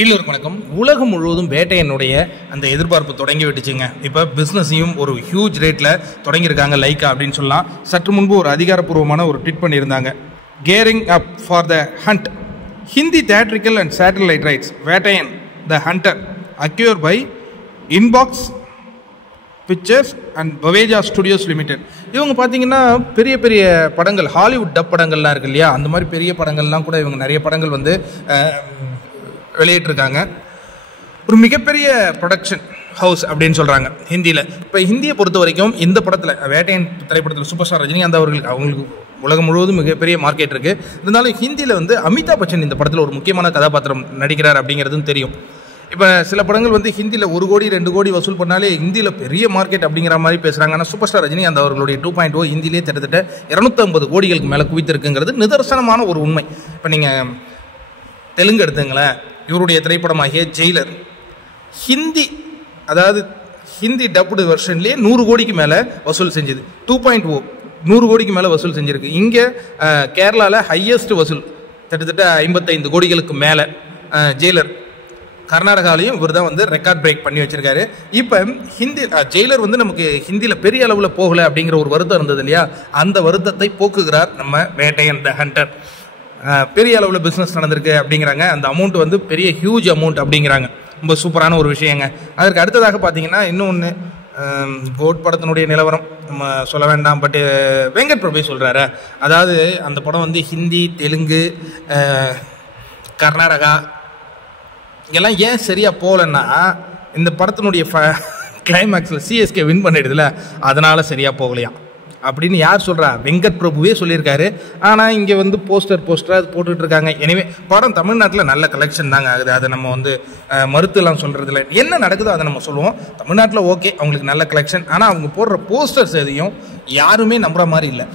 ஈழூர் வணக்கம். உலகம் முழுவதும் வேட்டையனுடைய அந்த எதிர்பார்ப்பு தொடங்கி விட்டுச்சுங்க. இப்போ பிஸ்னஸையும் ஒரு ஹியூஜ் ரேட்டில் தொடங்கியிருக்காங்க லைக்கா அப்படின்னு சொல்லலாம். சற்று முன்பு ஒரு அதிகாரப்பூர்வமான ஒரு ட்வீட் பண்ணியிருந்தாங்க. Carrying up for the hunt, Hindi theatrical and satellite rights, Vettaiyan the hunter acquired by Inbox Pictures and Baweja Studios Limited. இவங்க பார்த்தீங்கன்னா பெரிய பெரிய படங்கள், ஹாலிவுட் டப் படங்கள்லாம் இருக்கு இல்லையா, அந்த மாதிரி பெரிய படங்கள்லாம் கூட இவங்க நிறைய படங்கள் வந்து வெளியிட்டிருக்காங்க. ஒரு மிகப்பெரிய ப்ரொடக்ஷன் ஹவுஸ் அப்படின்னு சொல்கிறாங்க ஹிந்தியில். இப்போ ஹிந்தியை பொறுத்த வரைக்கும் இந்த படத்தில், வேட்டையன் திரைப்படத்தில் சூப்பர் ஸ்டார் ரஜினிகாந்த் அவங்களுக்கு உலகம் முழுவதும் மிகப்பெரிய மார்க்கெட் இருக்குது. இருந்தாலும் ஹிந்தியில் வந்து அமிதாப் பச்சன் இந்த படத்தில் ஒரு முக்கியமான கதாபாத்திரம் நடிக்கிறார் அப்படிங்கிறதும் தெரியும். இப்போ சில படங்கள் வந்து ஹிந்தியில் 1 கோடி 2 கோடி வசூல் பண்ணாலே ஹிந்தியில் பெரிய மார்க்கெட் அப்படிங்கிற மாதிரி பேசுகிறாங்க. ஆனால் சூப்பர் ஸ்டார் ரஜினிகாந்த் அவர்களுடைய 2.0 ஹிந்திலே கிட்டத்தட்ட 250 கோடிகளுக்கு மேலே குவித்திருக்குங்கிறது நிதர்சனமான ஒரு உண்மை. இப்போ நீங்கள் தெலுங்கு எடுத்துங்களேன், இவருடைய திரைப்படமாகிய ஜெயிலர் ஹிந்தி, அதாவது ஹிந்தி டப்டு வெர்ஷன்லேயே 100 கோடிக்கு மேலே வசூல் செஞ்சது. 2.0 100 கோடிக்கு மேலே வசூல் செஞ்சுருக்கு. இங்கே கேரளாவில் ஹையஸ்ட் வசூல் கிட்டத்தட்ட 55 கோடிகளுக்கு மேலே ஜெயிலர். கர்நாடகாலையும் இவர் தான் வந்து ரெக்கார்ட் பிரேக் பண்ணி வச்சிருக்காரு. இப்போ ஹிந்தி ஜெயிலர் வந்து நமக்கு ஹிந்தியில் பெரிய அளவில் போகலை அப்படிங்கிற ஒரு வருத்தம் இருந்தது இல்லையா, அந்த வருத்தத்தை போக்குகிறார் நம்ம வேட்டையன் த ஹண்டர். பெரிய அளவில் பிஸ்னஸ் நடந்திருக்கு அப்படிங்கிறாங்க. அந்த அமௌண்ட் வந்து பெரிய ஹியூஜ் அமௌண்ட் அப்படிங்கிறாங்க. ரொம்ப சூப்பரான ஒரு விஷயங்க. அதற்கு அடுத்ததாக பார்த்தீங்கன்னா இன்னொன்று, கோட் படத்தினுடைய நிலவரம் நம்ம சொல்ல வேண்டாம், பட் வெங்கட் பிரபு சொல்கிறாரு. அதாவது அந்த படம் வந்து ஹிந்தி, தெலுங்கு, கர்நாடகா இதெல்லாம் ஏன் சரியாக போகலன்னா, இந்த படத்தினுடைய கிளைமேக்ஸில் சிஎஸ்கே வின் பண்ணிடுதுல, அதனால் சரியாக போகலையாம் அப்படின்னு யார் சொல்கிறா? வெங்கட் பிரபுவே சொல்லியிருக்காரு. ஆனால் இங்கே வந்து போஸ்டராக அது போட்டுக்கிட்டு இருக்காங்க. எனவே படம் தமிழ்நாட்டில் நல்ல கலெக்ஷன் தாங்க ஆகுது. அதை நம்ம வந்து மறுத்துலாம் சொல்கிறதில்ல. என்ன நடக்குதோ அதை நம்ம சொல்லுவோம். தமிழ்நாட்டில் ஓகே, அவங்களுக்கு நல்ல கலெக்ஷன். ஆனால் அவங்க போடுற போஸ்டர்ஸ் எதையும் யாருமே நம்புற மாதிரி இல்லை.